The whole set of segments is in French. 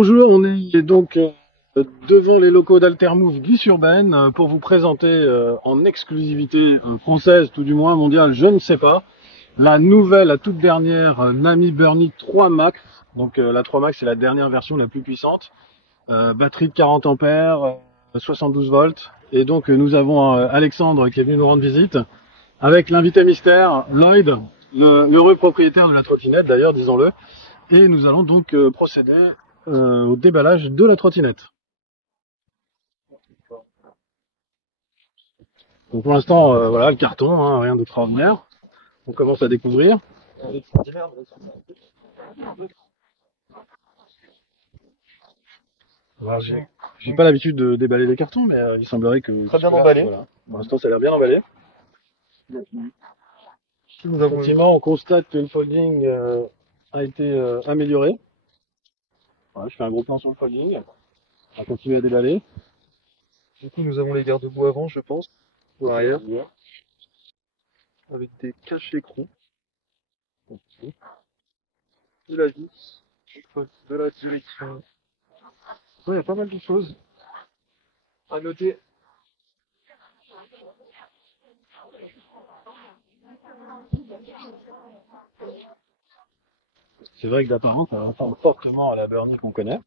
Bonjour, on est donc devant les locaux d'Altermove Gliss-Urbaine pour vous présenter en exclusivité française, tout du moins mondiale, je ne sais pas, la nouvelle, la toute dernière Nami Burnie 3 Max. Donc la 3 Max c'est la dernière version la plus puissante, batterie de 40 ampères, 72 volts. Et donc nous avons Alexandre qui est venu nous rendre visite avec l'invité mystère Lloyd, l'heureux propriétaire de la trottinette d'ailleurs, disons-le. Et nous allons donc procéder au déballage de la trottinette. Donc pour l'instant, voilà le carton, hein, rien d'extraordinaire. On commence à découvrir. Alors, j'ai pas l'habitude de déballer des cartons, mais il semblerait que Très bien emballé. Voilà. Pour l'instant, ça a l'air bien emballé. Nous avons Effectivement, on constate que le folding a été amélioré. Voilà, je fais un gros plan sur le folding. On va continuer à déballer. Du coup, nous avons les garde-boue avant, je pense, ou arrière, avec des caches écrous, de la vis, de la direction. Ouais, il y a pas mal de choses à noter. C'est vrai que d'apparence, ça ressemble fortement à la Burnie qu'on connaît.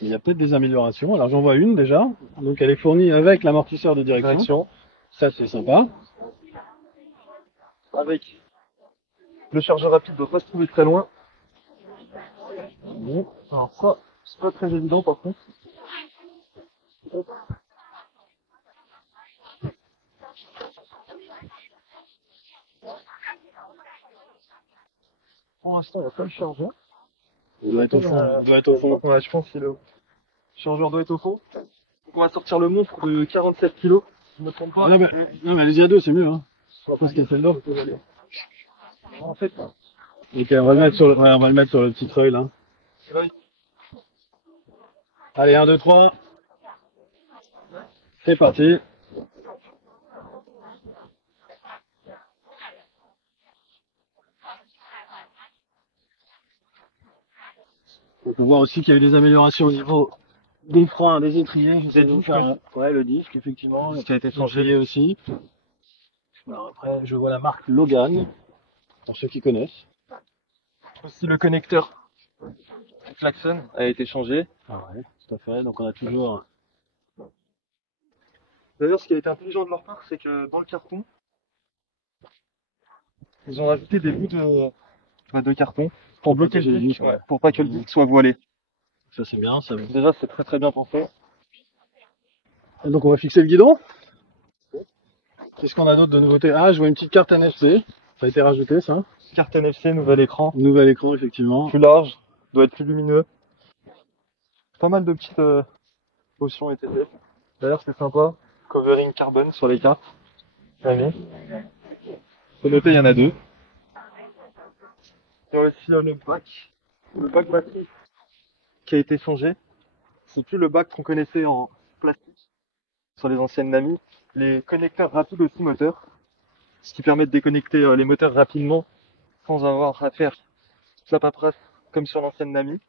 Il y a peut-être des améliorations. Alors j'en vois une déjà. Donc elle est fournie avec l'amortisseur de direction. Ça c'est sympa. Avec le chargeur rapide, doit pas se trouver très loin. Bon, alors ça, c'est pas très évident par contre. Hop. Pour l'instant, il n'y a pas le chargeur. Il doit être au fond. Il doit être au fond. Ouais, je pense qu'il est au. Le chargeur doit être au fond. Donc on va sortir le monstre de 47 kg. Je me trompe pas. Ah, non, mais allez-y à deux, c'est mieux. Hein. On va pas se casser le dos. En fait, Ok, on va le mettre sur le, ouais, on va le mettre sur le petit treuil là. c'est là. Allez, 1, 2, 3. C'est parti. Donc on voit aussi qu'il y a eu des améliorations au niveau des freins, des étriers. Des disques. Ouais, le disque, effectivement. Le disque a été changé. L'étrier aussi. Alors après, je vois la marque Logan, pour ceux qui connaissent. Aussi le connecteur du klaxon a été changé. Ah ouais, tout à fait. Donc on a toujours. D'ailleurs, ce qui a été intelligent de leur part, c'est que dans le carton, ils ont rajouté des bouts de carton pour bloquer le disque, ouais. pour pas que le disque soit voilé. Ça c'est bien, ça. Déjà, c'est très très bien pensé. Et donc on va fixer le guidon. Qu'est-ce qu'on a d'autre de nouveautés? Ah, je vois une petite carte NFC. Ça a été rajouté, ça. Carte NFC, nouvel écran, Nouvel écran, effectivement. plus large, doit être plus lumineux. Pas mal de petites options ont été faites. D'ailleurs, c'est sympa. Covering carbone sur les cartes. Allez. Faut noter, il y en a deux. Il y a aussi le bac batterie qui a été changé. C'est plus le bac qu'on connaissait en plastique sur les anciennes Nami. Les connecteurs rapides aussi moteurs, ce qui permet de déconnecter les moteurs rapidement sans avoir à faire toute la paperasse comme sur l'ancienne Nami.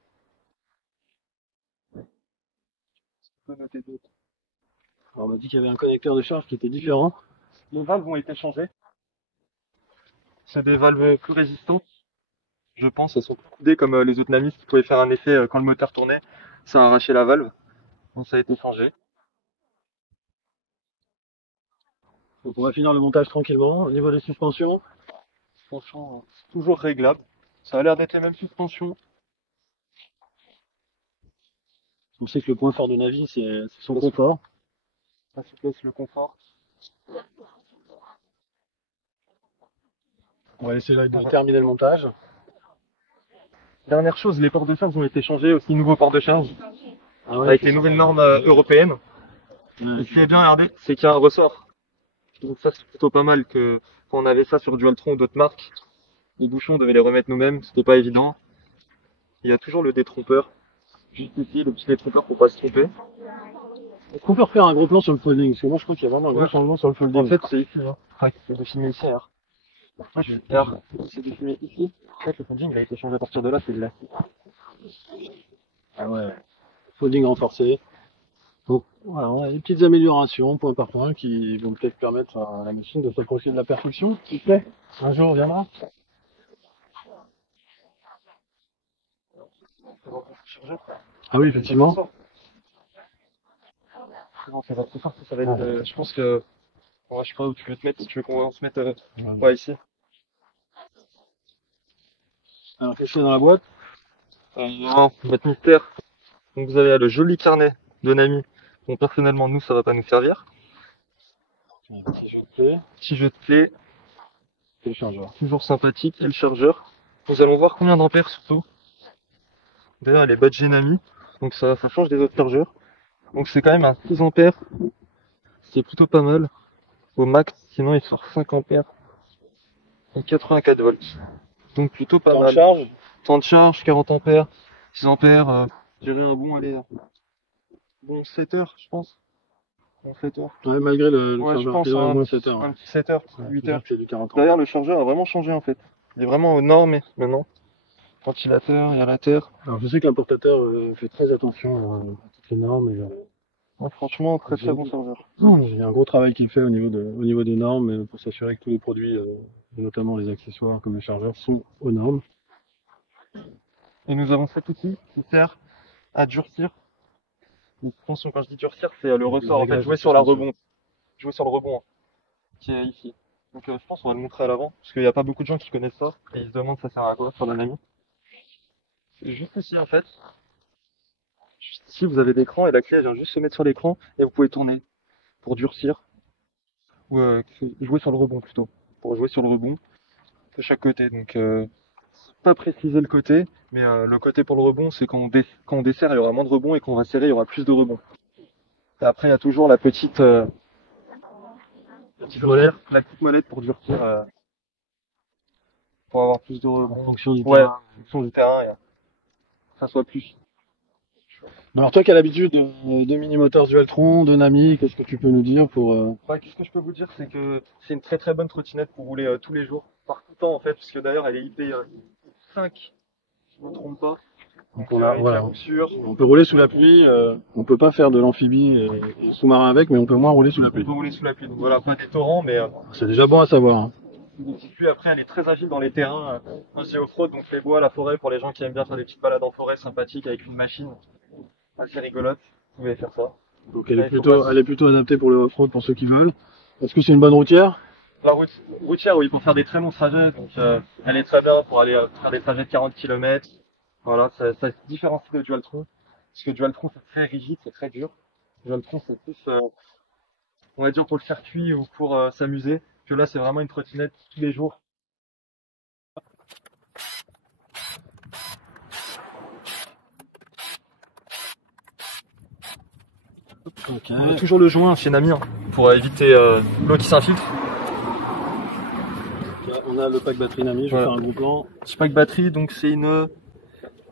On peut noter d'autres. Alors, on m'a dit qu'il y avait un connecteur de charge qui était différent. Les valves ont été changées. C'est des valves plus résistantes. Je pense, elles sont plus coudées comme les autres Nami qui pouvaient faire un effet quand le moteur tournait, ça arrachait la valve. Donc ça a été changé. Donc on va finir le montage tranquillement. Au niveau des suspensions, Franchement, c'est toujours réglable. Ça a l'air d'être les mêmes suspensions. on sait que le point fort de Navi, c'est son confort. La souplesse, le confort. On va laisser là de terminer le montage. Dernière chose, les ports de charge ont été changés, aussi nouveaux ports de charge, Ah ouais, avec les nouvelles normes européennes. ouais. Et ce qui est bien regardé, c'est qu'il y a un ressort. Donc ça, c'est plutôt pas mal que quand on avait ça sur Dualtron ou d'autres marques. Les bouchons, on devait les remettre nous-mêmes, c'était pas évident. Il y a toujours le détrompeur. Juste ici, le petit détrompeur pour pas se tromper. Est-ce qu'on peut refaire un gros plan sur le folding? Parce que moi je crois qu'il y a vraiment un gros changement sur le folding. En fait, c'est ici, hein. Ouais, c'est de filmer ici, alors. Alors, c'est de filmer ici. En fait, le folding, il a été changé à partir de là, c'est de là. Ah ouais. Folding renforcé. Donc voilà, on a des petites améliorations point par point qui vont peut-être permettre à la machine de s'approcher de la perfection. Tu sais, un jour viendra. Ah oui, effectivement. Non, ça va trop fort, ça va être, je pense que, ouais, je sais pas où tu veux te mettre, si tu veux qu'on se mette, Voilà. ouais, ici. Alors, qu'est-ce qu'il y a dans la boîte? Non, votre mystère. Donc vous avez le joli carnet de Nami. Bon, personnellement, nous, ça va pas nous servir. Un petit jeu de clé Petit jeu de clé, et le chargeur. toujours sympathique, et le chargeur. Nous allons voir combien d'ampères surtout. D'ailleurs, elle est badgée Nami, donc ça change des autres chargeurs. Donc c'est quand même un 6 ampères, c'est plutôt pas mal. Au max, sinon il sort 5 ampères. Et 84 volts. Donc plutôt pas Temps de mal. charge? Temps de charge, 40 ampères, 6 ampères, je dirais un bon, allez, bon 7 heures, je pense. Bon 7 heures. Ouais, malgré le Ouais, je chargeur pense qui est au un moins 7 heures. un petit 7 heures, Ouais, 8 heures. c'est du 40 ans. D'ailleurs, le chargeur a vraiment changé en fait. Il est vraiment aux normes maintenant. Ventilateur, aérateur. Alors je sais que l'importateur fait très attention à toutes les normes et Ouais, franchement, très très bon chargeur. il y a un gros travail qu'il fait au niveau des normes pour s'assurer que tous les produits, et notamment les accessoires comme le chargeur, sont aux normes. Et nous avons cet outil qui sert à durcir. Donc, attention, quand je dis durcir, c'est le ressort. En fait, jouer sur la rebond. Jouer sur le rebond, qui est ici. Donc je pense qu'on va le montrer à l'avant, parce qu'il n'y a pas beaucoup de gens qui connaissent ça, et ils se demandent ça sert à quoi sur la Nami. C'est juste ici en fait. Juste ici, vous avez l'écran, et la clé elle vient juste se mettre sur l'écran, et vous pouvez tourner pour durcir. Ou jouer sur le rebond plutôt. Pour jouer sur le rebond de chaque côté. Donc pas préciser le côté, mais le côté pour le rebond, c'est quand on desserre, il y aura moins de rebond, et quand on va serrer, il y aura plus de rebond. Et après, il y a toujours la petite molette pour durcir, pour avoir plus de rebond. En fonction du Ouais, terrain. en fonction du terrain, et ça soit plus. Alors toi qui as l'habitude de mini-moteurs Dualtron, de Nami, qu'est-ce que tu peux nous dire pour... Ouais, qu'est-ce que je peux vous dire, c'est que c'est une très très bonne trottinette pour rouler tous les jours, par tout temps en fait, parce que d'ailleurs elle est IP5, si je ne me trompe pas. Donc on a, voilà, sûr. on peut rouler sous la pluie, on peut pas faire de l'amphibie et sous-marin avec, mais on peut au moins rouler sous la On pluie. peut rouler sous la pluie, donc voilà, pas des torrents, mais C'est déjà bon à savoir. Hein. une petite pluie. Après, elle est très agile dans les terrains. Moi, j'ai off-road, donc les bois, la forêt, pour les gens qui aiment bien faire des petites balades en forêt sympathiques avec une machine assez rigolote, vous pouvez faire ça. Donc elle est plutôt adaptée pour le off-road pour ceux qui veulent. Est-ce que c'est une bonne routière? La routière, oui, pour faire des très longs trajets, donc elle est très bien pour aller faire des trajets de 40 km. Voilà, ça se différencie de Dualtron, parce que Dualtron c'est très rigide, c'est très dur. Dualtron c'est plus, on va dire pour le circuit ou pour s'amuser, que là c'est vraiment une trottinette tous les jours. Okay. On a toujours le joint chez Nami, hein, pour éviter l'eau qui s'infiltre. Là, on a le pack batterie Nami, je vais faire un gros plan. Ce pack batterie, donc c'est une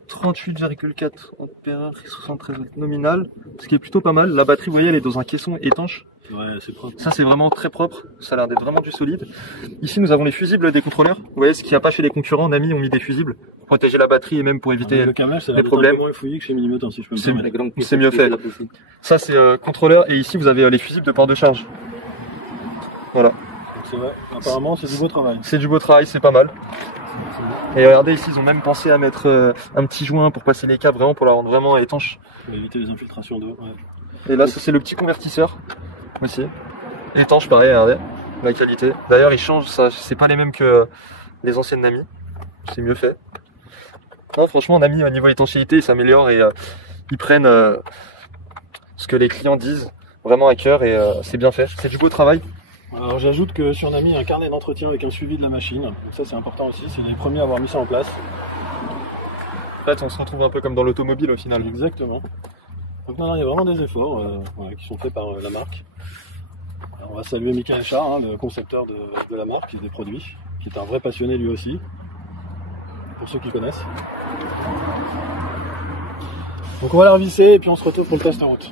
38,4 ampères et 73 volts nominal, ce qui est plutôt pas mal. La batterie, vous voyez, elle est dans un caisson étanche. Ouais, c'est propre. Ça, c'est vraiment très propre. Ça a l'air d'être vraiment du solide. Ici, nous avons les fusibles des contrôleurs. Vous voyez, ce qu'il n'y a pas chez les concurrents, Nami ont mis des fusibles pour protéger la batterie et même pour éviter le câblage, les problèmes. moins fouillé que chez Minimotor, si je peux me permettre. C'est mieux fait. Ça, c'est contrôleur. Et ici, vous avez les fusibles de port de charge. Voilà. C'est vrai. Apparemment, c'est du beau travail. C'est du beau travail, c'est pas mal. Et regardez ici, ils ont même pensé à mettre un petit joint pour passer les câbles, vraiment pour la rendre vraiment étanche. Pour éviter les infiltrations d'eau. Ouais. Et là, ça, c'est le petit convertisseur aussi. Étanche, pareil, regardez la qualité. D'ailleurs, ils changent, ça, c'est pas les mêmes que les anciennes Nami. C'est mieux fait. Non, franchement, Nami, au niveau étanchéité, ils s'améliorent et ils prennent ce que les clients disent vraiment à cœur et c'est bien fait. C'est du beau travail. Alors j'ajoute que sur Nami, il y a un carnet d'entretien avec un suivi de la machine. Donc ça, c'est important aussi. C'est les premiers à avoir mis ça en place. En fait, on se retrouve un peu comme dans l'automobile au final. Exactement. Donc non, il y a vraiment des efforts qui sont faits par la marque. Alors, on va saluer Michael Char, hein, le concepteur de la marque et des produits, qui est un vrai passionné lui aussi, pour ceux qui connaissent. Donc on va la revisser et puis on se retrouve pour le test en route.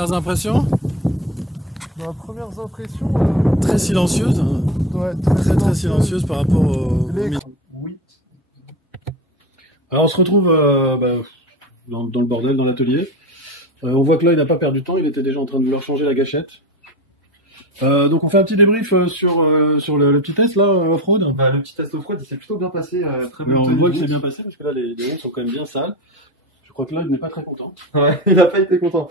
premières impressions? Bah, premières impressions, Très silencieuse, hein. ouais, Très silencieuse par rapport au Oui. Alors on se retrouve dans le bordel, dans l'atelier. On voit que là il n'a pas perdu de temps, il était déjà en train de vouloir changer la gâchette. Donc on fait un petit débrief sur le petit test là, off-road. Bah, le petit test off-road, il s'est plutôt bien passé, très Mais bien. on voit que c'est bien passé parce que là les roues sont quand même bien sales. Je crois que là il n'est pas très content. Ouais, il a pas été content.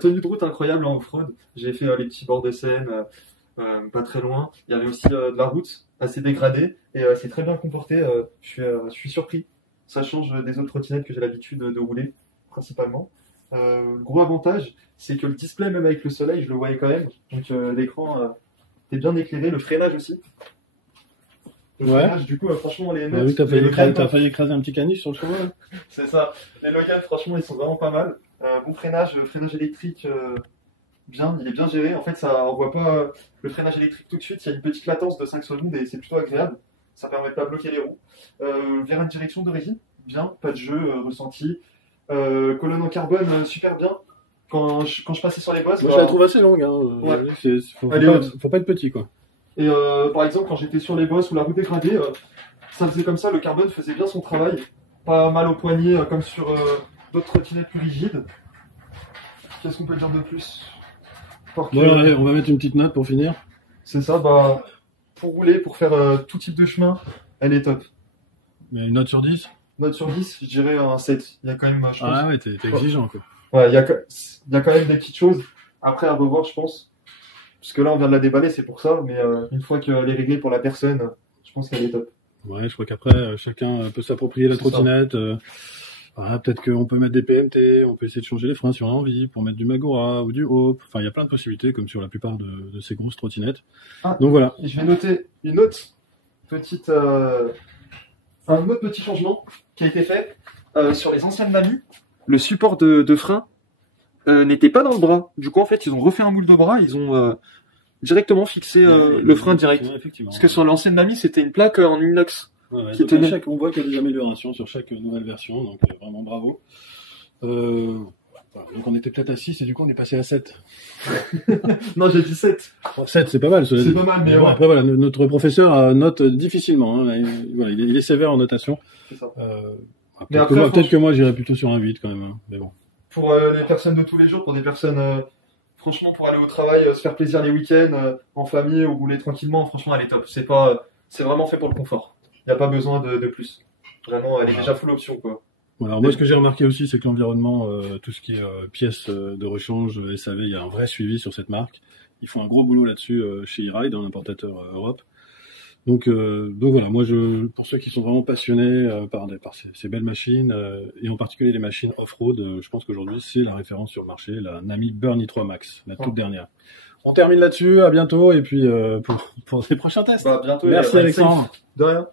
Tenue de route incroyable en off-road. J'ai fait les petits bords de Seine, pas très loin. Il y avait aussi de la route assez dégradée et c'est très bien comporté. Je suis surpris. Ça change des autres trottinettes que j'ai l'habitude de rouler, principalement. Le gros avantage, c'est que le display, même avec le soleil, je le voyais quand même. Donc l'écran était bien éclairé, le freinage aussi. Le freinage, du coup, franchement, les On a vu que t'as failli écraser un petit caniche sur le cheval. c'est ça. Les Logan, franchement, ils sont vraiment pas mal. Bon freinage, le freinage électrique, bien, il est bien géré. En fait, ça envoie pas le freinage électrique tout de suite. Il y a une petite latence de 5 secondes et c'est plutôt agréable. Ça permet de pas bloquer les roues. Vers une direction d'origine, bien, pas de jeu ressenti. Colonne en carbone, super bien. Quand je passais sur les bosses, Moi je la trouve assez longue. Hein. Ouais. Faut pas être petit quoi. Et par exemple, quand j'étais sur les bosses ou la route dégradée, ça faisait comme ça, le carbone faisait bien son travail. Pas mal au poignet comme sur d'autres trottinettes plus rigides. Qu'est-ce qu'on peut dire de plus? Bon, allez, on va mettre une petite note pour finir. C'est ça, bah, pour rouler, pour faire tout type de chemin, elle est top. Mais une note sur 10? Note sur 10, je dirais un 7. Il y a quand même, je pense. Ah ouais, t'es exigeant quoi. Ouais, il y a quand même des petites choses. Après, à revoir, je pense. Parce que là, on vient de la déballer, c'est pour ça. Mais une fois qu'elle est réglée pour la personne, je pense qu'elle est top. Ouais, je crois qu'après, chacun peut s'approprier la trottinette. Voilà, peut-être qu'on peut mettre des PMT, on peut essayer de changer les freins si on a envie, pour mettre du Magura ou du Hope. Enfin, il y a plein de possibilités, comme sur la plupart de ces grosses trottinettes. Ah, donc voilà. Et je vais noter une autre petite, un autre petit changement qui a été fait sur les anciennes Mami. Le support de frein n'était pas dans le bras. Du coup, en fait, ils ont refait un moule de bras, ils ont directement fixé le frein direct. Effectivement. Parce que sur l'ancienne Mami, c'était une plaque en inox. Ouais, on voit qu'il y a des améliorations sur chaque nouvelle version, donc vraiment bravo. Voilà, donc on était peut-être à 6 et du coup on est passé à 7. Non, j'ai dit 7. Bon, 7 c'est pas mal. C'est pas mal, mais bon, ouais. Après voilà, notre professeur note difficilement. Hein, voilà, il est sévère en notation. C'est ça. Peut-être que moi j'irais plutôt sur un 8 quand même. Hein, mais bon. Pour les personnes de tous les jours, pour des personnes, franchement, pour aller au travail, se faire plaisir les week-ends, en famille ou rouler tranquillement, franchement, elle est top. C'est vraiment fait pour le confort. Il n'y a pas besoin de plus. Vraiment, elle est déjà full option, quoi. Voilà, alors moi, ce que j'ai remarqué aussi, c'est que l'environnement, tout ce qui est pièces de rechange, SAV, il y a un vrai suivi sur cette marque. Ils font un gros boulot là-dessus chez E-Ride, dans l'importateur Europe. Donc voilà, moi, pour ceux qui sont vraiment passionnés par ces belles machines, et en particulier les machines off-road, je pense qu'aujourd'hui, c'est la référence sur le marché, la Nami Burn i3 Max, la toute dernière. On termine là-dessus, à bientôt, et puis pour les prochains tests. Bah, bientôt. Merci Alexandre. De rien.